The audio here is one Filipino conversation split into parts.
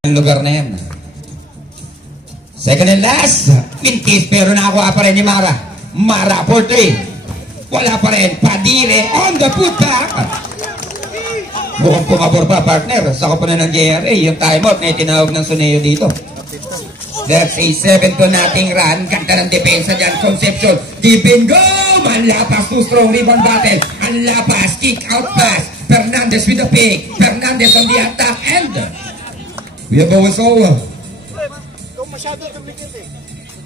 Ang lugar na yan. Second and last, Mintis, pero nakakuha pa rin ni Mara. Mara for 3. Wala pa rin. Padire on the putback. Mukhang pumabor pa, partner. Sa ko pa na ng JRA. Yung timeout na itinawag ng Suneo dito. That's a 7-2 nating run. Ganda ng depensa dyan. Concepcion. Deep in go. Manlapas to strong rebound battle. Manlapas. Kick out pass. Fernandez with the pick. Fernandez on the attack. And we have a whistle.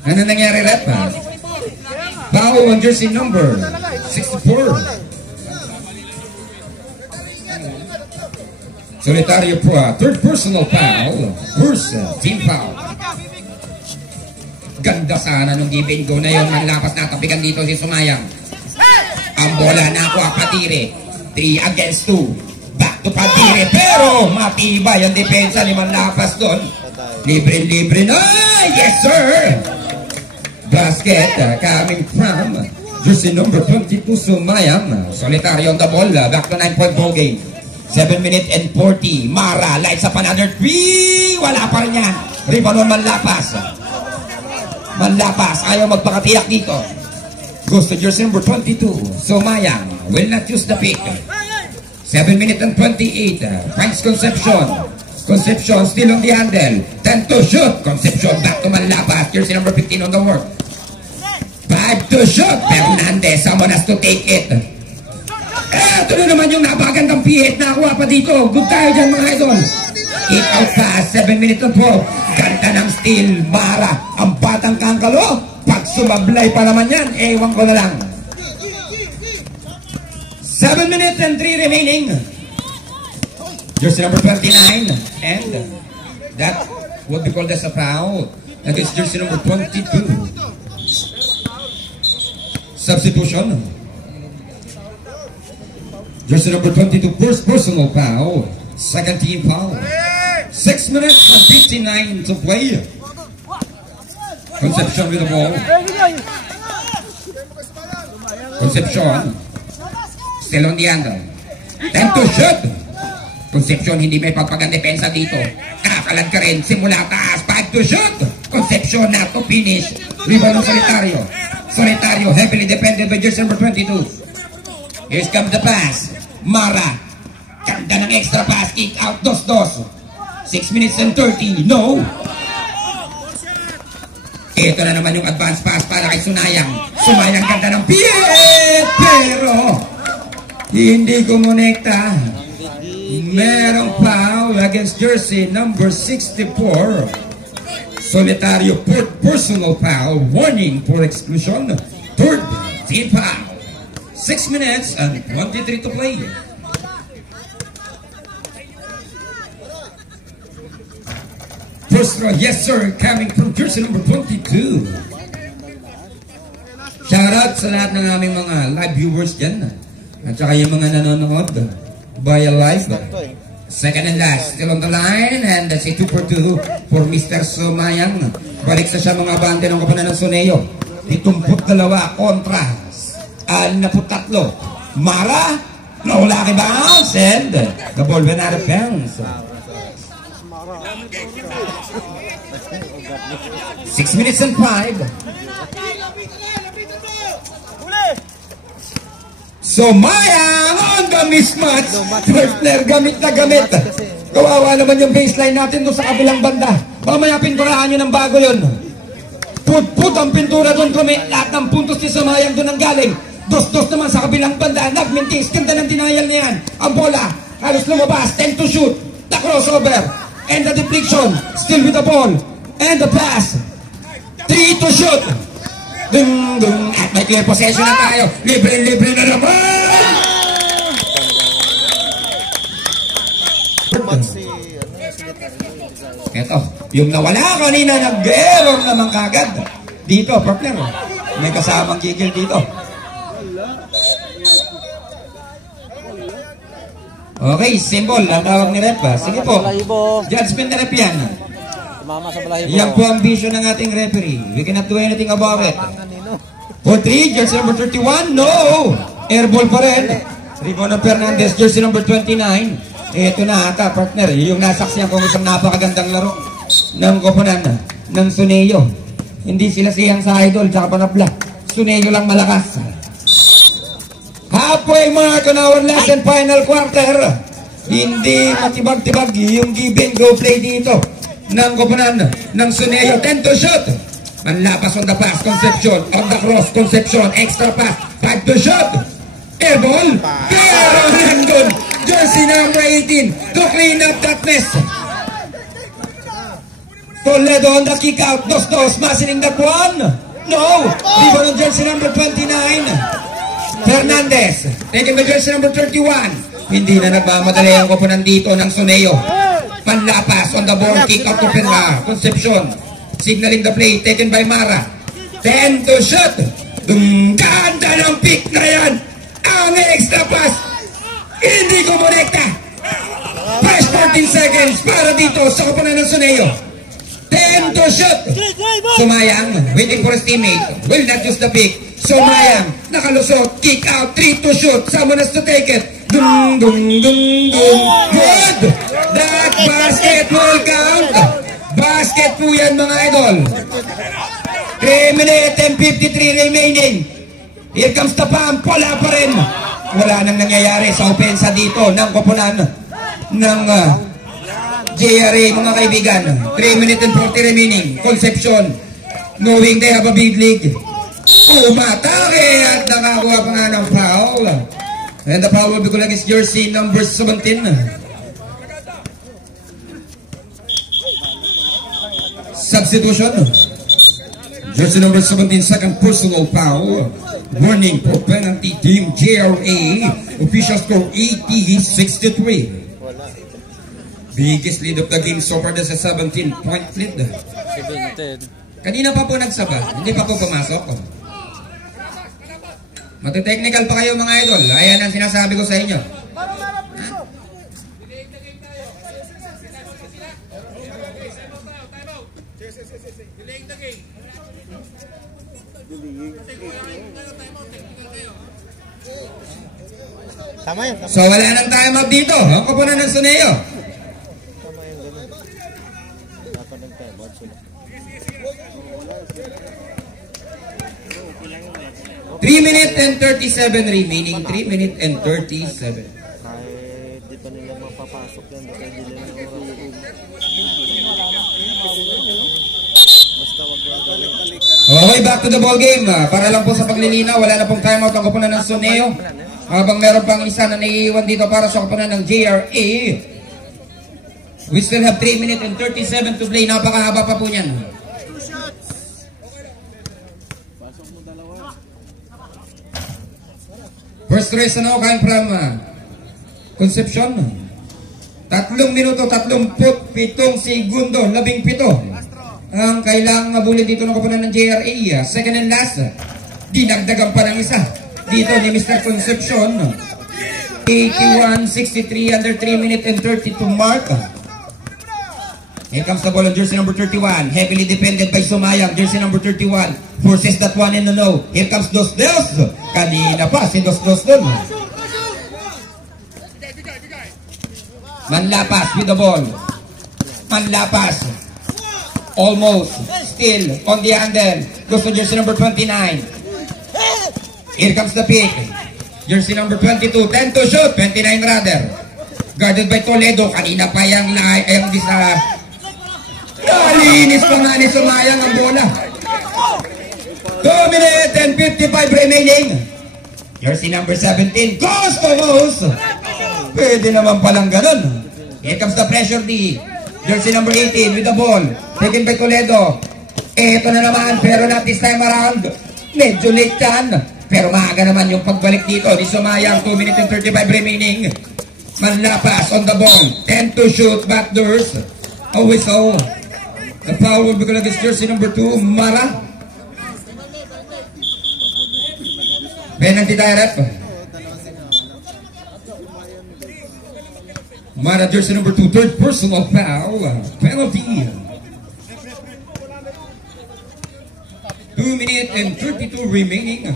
Ano nangyari, Rep? Foul on jersey number 64. Solitario po. Third personal foul. First team foul. Ganda sana nung give and go na yun. Manlapas natapikan dito si Sumayang. Ang bola na ako Padire. 3 against 2. Back to Padire. Pero matibay ang depensa ni Manlapas doon. Libre-libre na. Yes sir. Basket coming from jersey number 22 Sumayang. Solitario on the ball. Back to 9-point ball game. 7 minutes and 40. Mara lights up another 3. Wala pa rin yan. Rebound on Manlapas. Manlapas, ayaw magpakatiyak dito. Goes to jersey number 22. Sumayang will not use the pick. 7 minutes and 28. Finds Concepcion. Concepcion still on the handle. 10 to shoot. Concepcion back to Manlapas. Jersey number 15 on the work. 5 to shoot. Fernandez, someone has to take it. Ito na naman yung napakagandang pihit na nakuha pa dito. Good tayo dyan mga idol. Kick out pass. 7 minutes and 12. Ganda ng steal. Mara. Ang batang kangkalo. Pag sumablay pa naman yan, ewan ko na lang. 7 minutes and 3 remaining. Jersey number 29. And that what we call as a foul. That is jersey number 22. Substitution. Jersey number 22. First personal foul. Second team foul. 6 minutes and 59 to play. Concepcion with the ball. Concepcion. Still on the angle. 10 to shoot. Concepcion hindi may pagpagang depensa dito. Nakakalad ka rin. Simula taas. 5 to shoot. Concepcion not to finish. Rebound ng Solitario. Solitario heavily dependent by jersey number 22. Here comes the pass. Mara. Ganda ng extra pass. Kick out. 2-2. 6 minutes and 30. No. Ito na naman yung advance pass para kay Sunayang. Sumayang ganda ng piyet. Pero hindi kumonekta. Merong foul against jersey number 64. Solitario personal foul. Warning for exclusion. Third team foul. 6 minutes and 23 to play. First row, yes sir, coming from jersey number 22. Shoutout sa lahat ng aming mga live viewers dyan. At saka yung mga nanonood via live. Second and last, still on the line. And that's a 2 for 2 for Mr. Sumayang. Balik sa siya mga bante ng kapanan ng Suneo. 72 kontra 63. Mara, nawala kay bounce. And the ball went out of bounds. 6 minutes and 5. Sumayang on the mismatch. Partner, gamit na gamit. Kawawa naman yung baseline natin doon sa kabilang banda. Mamaya pinturahan nyo ng bago yun. Put ang pintura doon. Lahat ng puntos ni Sumayang doon ang galing. 2-2 naman sa kabilang banda. Nagmintis. Ganda ng denial na yan. Ang bola halos lumabas. 10 to shoot. The crossover. And the deflection. Still with the ball. And the pass. 3 to shoot. Dung, dung. At may clear possession na tayo. Libre-libre na naman. Ito. Yung nawala kanina, nag-error naman kagad. Dito, partner. May kasamang gigil dito. Okay, symbol. Ang tawag ni Rep. Sige po. Judgment ni Rep yan. Yan po ang vision ng ating referee. We cannot do anything about it. For 3, jersey number 31. No! Airball pa rin. Rebound ng Fernandez, jersey number 29. Ito na ata, partner. Yung nasaksiyan kong isang napakagandang laro ng koponan ng Suneo. Hindi sila siyang sa Idol tsaka Panabla. Suneo lang malakas. Halfway mark on our last and final quarter. Hindi matibag-tibag yung give and go play dito ng koponan ng Suneo. 10 to shoot. Manlapas on the pass, Concepcion. On the cross, Concepcion. Extra pass. 5 to shoot. Airball. Kaya nandun. Jersey number 18 to clean up that mess. Toledo on the kick out. Dos, masiling that one. No. Rebound on jersey number 29. Fernandez. Taking the jersey number 31. Hindi na nagmamadali ang koponan dito ng Suneo. Manlapas on the ball. Kick out to Concepcion. Signaling the play. Taken by Mara. 10 to shoot. Ganda ng pick na yan. Ang extra pass. Hindi ko monekta. Fresh 14 seconds para dito sa koponan ng Suneo. 10 to shoot. Sumayang, waiting for his teammate. Will not use the pick. Sumayang, nakalusot. Kick out, 3 to shoot. Someone has to take it. Good. That basket will count. Basket po yan mga idol. 3 minutes and 53 remaining. Here comes the pump. Wala pa rin. Wala nang nangyayari sa opensa dito ng koponan ng JRA mga kaibigan. 3 minutes and 40 remaining. Concepcion, knowing they have a big league. Umatake at nakakuha pa nga ng foul. And the foul will be called against jersey number 17. Substitution. Jersey number 17, second personal foul. Warning for penalty team JRA. Official score 80-63. Biggest lead of the game so far. That's a 17-point lead. Kanina pa po nagsaba. Hindi pa po pumasok. Mati-technical pa kayo mga idol. Ayan ang sinasabi ko sa inyo. So wala nang time out dito. Ang koponan ng Suneo. Three minutes and 37 remaining. 3 minutes and 37. Di pa nila mapapasok yan. Okay, back to the ball game. Para lang po sa paglilinaw, wala na pong timeout ang koponan ng Suneo. Habang meron pang isa na naiiwan dito para sa koponan ng JRA. We still have 3 minutes and 37 to play. Napakahaba pa po niyan. First race na coming from Concepcion. 3 minuto, 37 segundo, 17. Ang kailangang mabuli dito ng koponan ng JRA. Second and last. Dinagdagan pa ng isa. Dito ni Mr. Concepcion. 81-63 under 3 minutes and 32 mark. Here comes the ball on jersey number 31. Heavily defended by Sumayang. Jersey number 31. Forces that one in the no. Here comes Dos. Kanina pa si Dos dun. Manlapas with the ball. Manlapas. Almost. Still on the handle. Goes to jersey number 29. Here comes the pick. Jersey number 22. 10 to shoot. 29 rather. Guarded by Toledo. Kanina pa yung nalinis pa nga ni Sumayang ang bola. 2 minutes and 55 remaining. Jersey number 17. Goes to goes. Pwede naman palang ganun. Here comes the pressure D. Jersey number 18 with the ball. Taken by Toledo. Eto na naman pero not this time around. Medyo late yan. Pero maaga naman yung pagbalik dito ni Sumayang. 2 minutes and 35 remaining. Manlapas on the ball. 10 to shoot. Backdoors. A whistle. The foul will be called against jersey number 2, Mara. Penalty direct. Mara, jersey number 2, third personal foul. Penalty. 2 minutes and 32 remaining.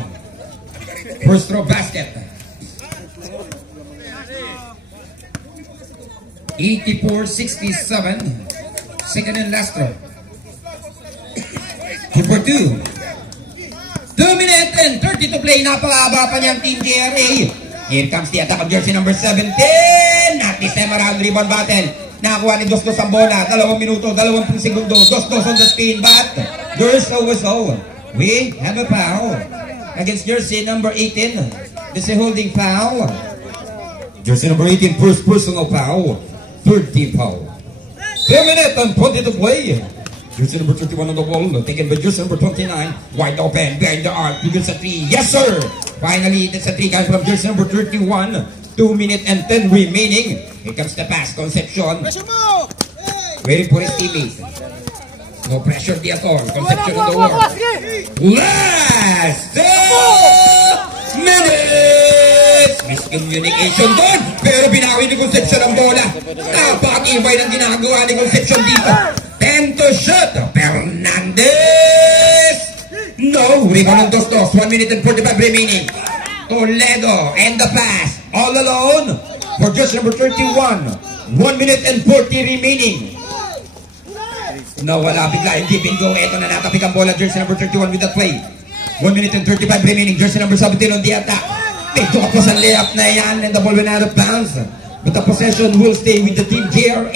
First throw basket. 84-67. Second and last throw. 2 for 2. 2 minutes and 30 to play. Napakahaba pa niyang Team JRA. Here comes the attack of jersey number 17. At this time around, rebound battle. Nakakuha ni Dos Dos ang bola. 2 minuto, 20 segundo. Dos Dos on the spin, but there's a whistle. We have a foul against jersey number 18. This is a holding foul. Jersey number 18, first personal foul. Third team foul. 2 minutes and 20 to play. Jersey number 31 on the ball, taken by jersey number 29. Wide open, behind the arc. You get a 3. Yes, sir. Finally, that's a 3 guy from jersey number 31. 2 minutes and 10 remaining. Here comes the pass. Concepcion. Waiting for his teammate. No pressure at all. Concepcion on the wall. Last 2 minutes. Miscommunication doon. Pero binawi ni Concepcion ang bola. Napakibay ng ginagawa ni Concepcion dito. 10 to shoot. Fernandez. No. Rebound ng Dos Dos. 1 minute and 45 remaining. Toledo and the pass. All alone for just number 31. 1 minute and 40 remaining. Nawala bigla yung giving go. Ito na natapik ang bola. Jersey number 31 with that play. 1 minute and 35 remaining. Jersey number 17 on the attack. Medyo kapos ang layup na yan. And the ball went out of bounds. But the possession will stay with the team JRA.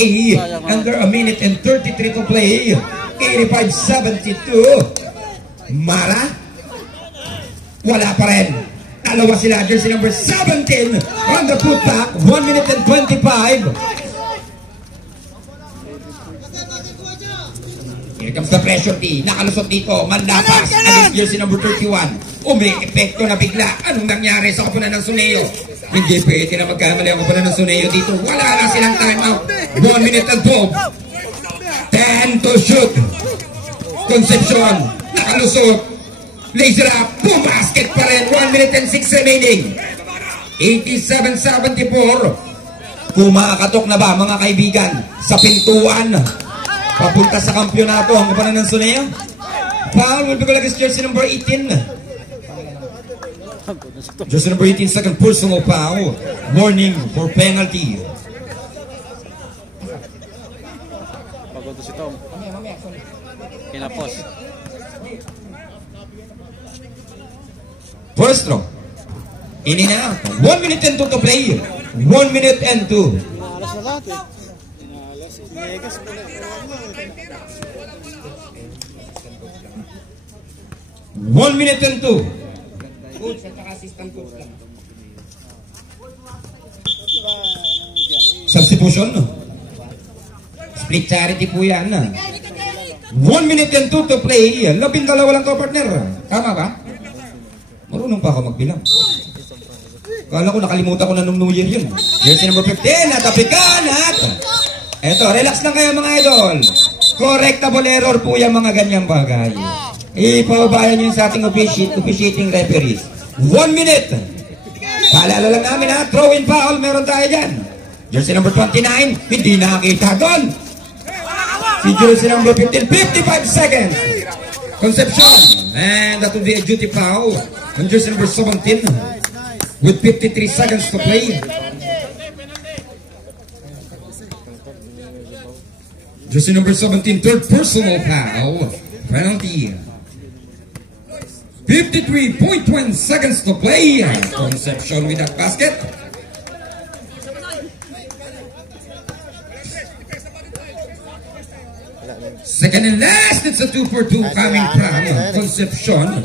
Under a minute and 33 to play. 85-72. Mara. Wala pa rin. Dalawa sila, jersey number 17 on the putback, 1 minute and 25. Here comes the pressure D. Nakalusot dito, mandapas against jersey number 31. Umi-epekto na bigla. Anong nangyari sa kapunan ng Suneo? Hindi pwede na magkamali ang kapunan ng Suneo dito. Wala na silang timeout. 1 minute and 12. 10 to shoot. Concepcion, nakalusot. Laser up, boom, basket pa rin. 1 minute and 6 remaining. 87-74. Kumakatok na ba mga kaibigan sa pintuan papunta sa kampyonato ang kapanan ng Suneo? Foul will be called against jersey number 18. Jersey number 18, second personal foul. Warning for penalty. Pagod si Tom. Kinapos. First throw. In and out. 1 minute and 2 to play. 1 minute and 2. Inalas na lahat eh. Inalas. Inegas mo na. 1 minute and 2. Coach at saka assistant coach lang. Substitution. Split charity po yan. 1 minute and 2 to play. 12 lang to, partner. Tama ba? Marunong pa ako magbilang. Kala ko nakalimutan ko na nung New Year yun. Jersey number 15, natapikan at eto, relax lang kayo mga idol. Correctable error po yung mga ganyang bagay. Ipababayan nyo sa ating officiating referees. 1 minute. Paalala lang namin ha, throw in foul, meron tayo dyan. Jersey number 29, hindi nakita doon. Si jersey number 15, 55 seconds. Concepcion, and that will be a duty foul on jersey number 17 with 53 seconds to play. Jersey number 17, third personal foul. Penalty. 53.1 seconds to play. Concepcion with that basket. Second and last, it's a 2 for 2 coming from Concepcion.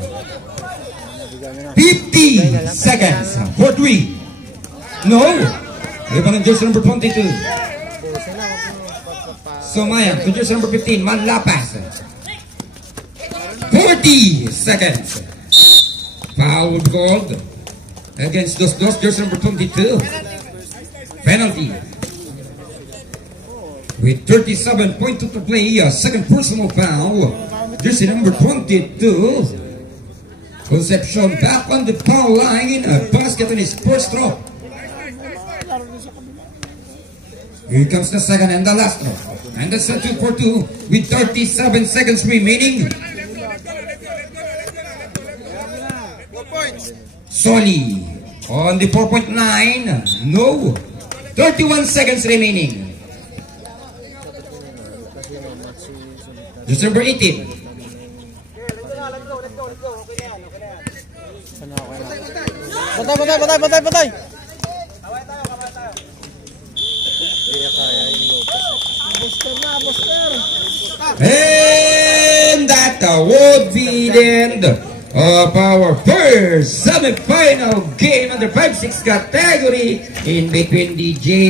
50 seconds for 3. No. Rebound on jersey number 22. Somaya to jersey number 15, Manlapas. 40 seconds. Foul called against Dos Dos, jersey number 22. Penalty. With 37.2 to play, second personal foul. Jersey number 22. Concepcion back on the foul line. A basket on his first throw. Here comes the second and the last throw. And that's a 2 for 2 with 37 seconds remaining. Soli on the 4.9. No. 31 seconds remaining. Just number 18. Patay! And that would be the end of our first semi-final game under 5-6 category in between the J